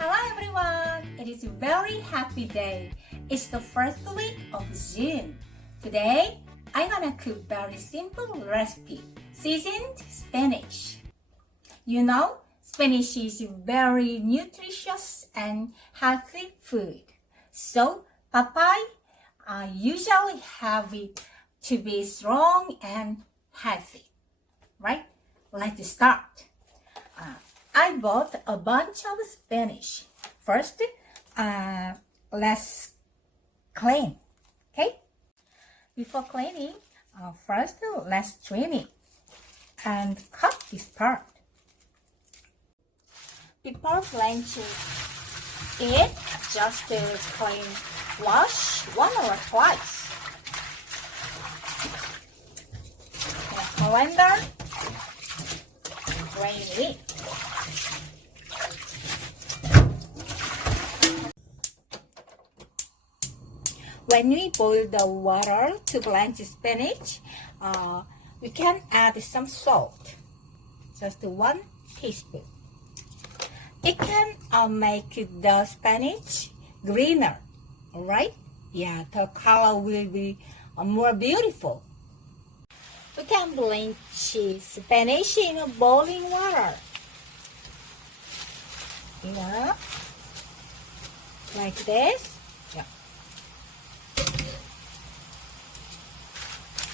Hello everyone! It is a very happy day. It's the first week of June. Today, I'm gonna cook very simple recipe, seasoned spinach. You know, spinach is very nutritious and healthy food. So, Popeye, I usually have it to be strong and healthy. Right? Let's start. I bought a bunch of spinach. First, let's clean. Okay? Before cleaning, first let's trim it and cut this part. Before blanching it, just clean, wash one or twice. Colander, drain it. When we boil the water to blanch spinach, we can add some salt, just 1 teaspoon. It can make the spinach greener, alright? Yeah, the color will be more beautiful. We can blanch spinach in boiling water. Like this. Yeah.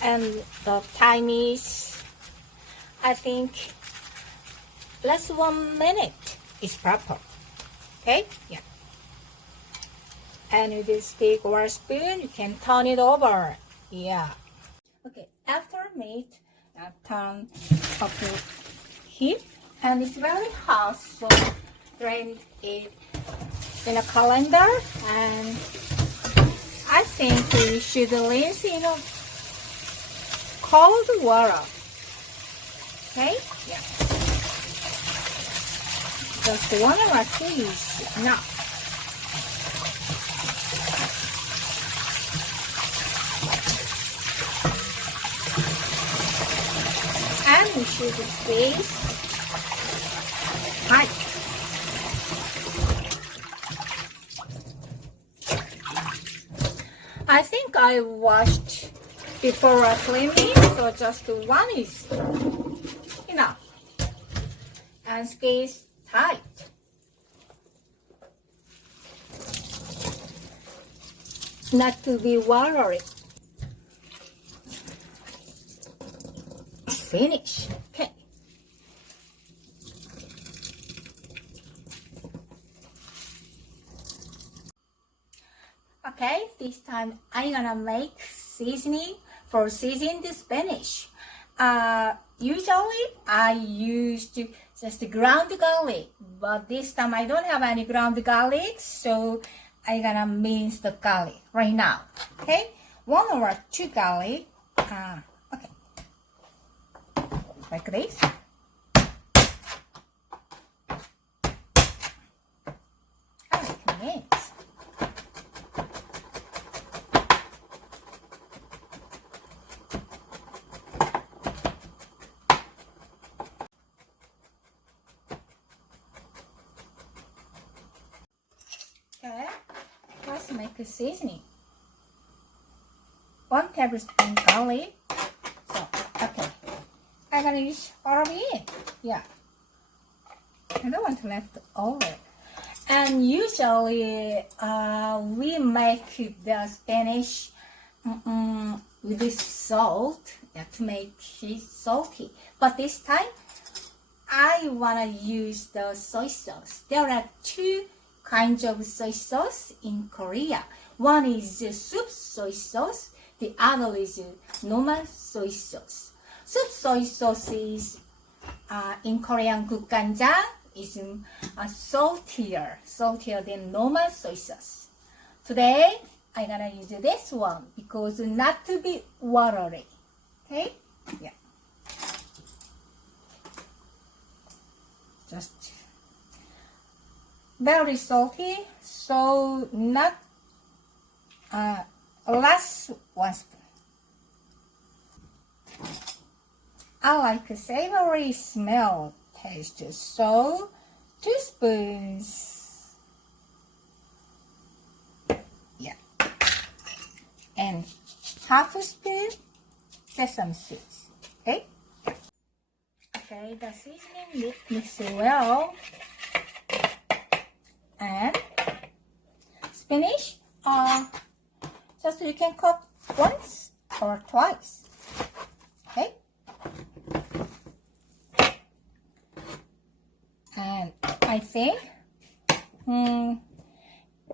And the time is, I think, less 1 minute is proper. Okay? Yeah. And with this stick or spoon, you can turn it over. Yeah. Okay, after meat, turn up the heat, and it's very hot, so drain it in a colander, and I think we should rinse in a cold water. Okay? Yeah. Just 1 or 2 is enough. And we should squeeze tight. I think I washed before cleaning, so just 1 is enough. And squeeze tight. Not to be watery. Finish. Okay. Okay, this time I'm gonna make seasoning for seasoned spinach. Usually I used just ground garlic, but this time I don't have any ground garlic, so I'm gonna mince the garlic right now. Okay, 1 or 2 garlic. Okay, like this. I like mince. Okay, let's make a seasoning. 1 tablespoon garlic. So, okay, I'm gonna use all of it. Yeah, I don't want to left over. And usually, we make the spinach with this salt, to make it salty. But this time, I wanna use the soy sauce. There are 2 kinds of soy sauce in Korea. One is soup soy sauce, the other is normal soy sauce. Soup soy sauce is in Korean 국간장 is saltier than normal soy sauce. Today I'm gonna use this one because not to be watery. Okay? Yeah. Just very salty, so not less 1 spoon. I like a savory smell taste, so 2 spoons. half spoon sesame seeds. Okay? Okay, the seasoning mix it well. And spinach, just you can cut once or twice. Okay? And I think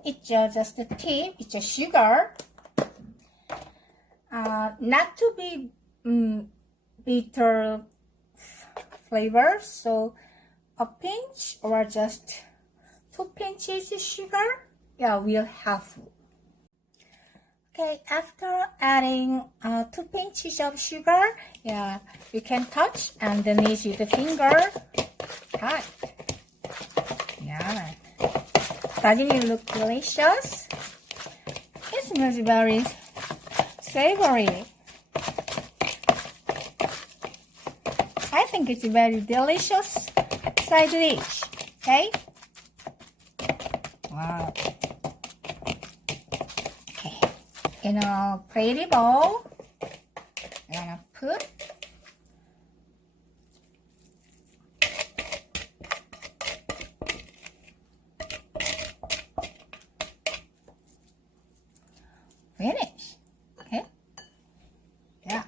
it's just a tip, it's a sugar. Not to be bitter flavor, so a pinch or just 2 pinches sugar, yeah, will help. Okay, after adding 2 pinches of sugar, yeah, you can touch underneath with the finger. Tight. Yeah. Doesn't it look delicious? It smells very savory. I think it's a very delicious side dish. Okay? Wow. Okay. In a pretty bowl, I'm gonna put finish. Okay? Yeah.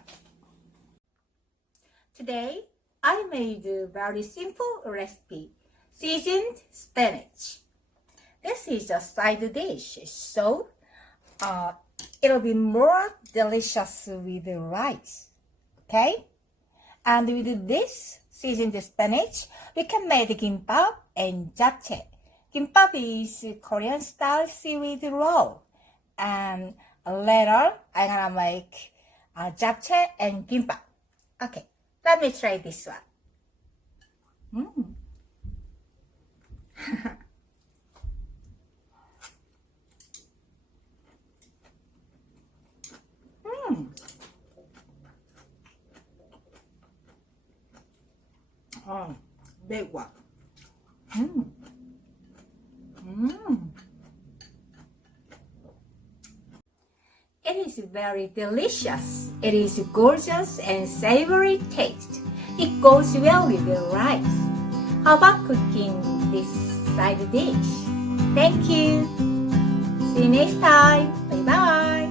Today, I made a very simple recipe, seasoned spinach. This is a side dish, so it'll be more delicious with the rice. Okay? And with this seasoned spinach, we can make gimbap and japchae. Gimbap is Korean style seaweed roll. And later, I'm gonna make japchae and gimbap. Okay, let me try this one. Oh, big one. It is very delicious. It is gorgeous and savory taste. It goes well with the rice. How about cooking this side dish? Thank you. See you next time. Bye bye.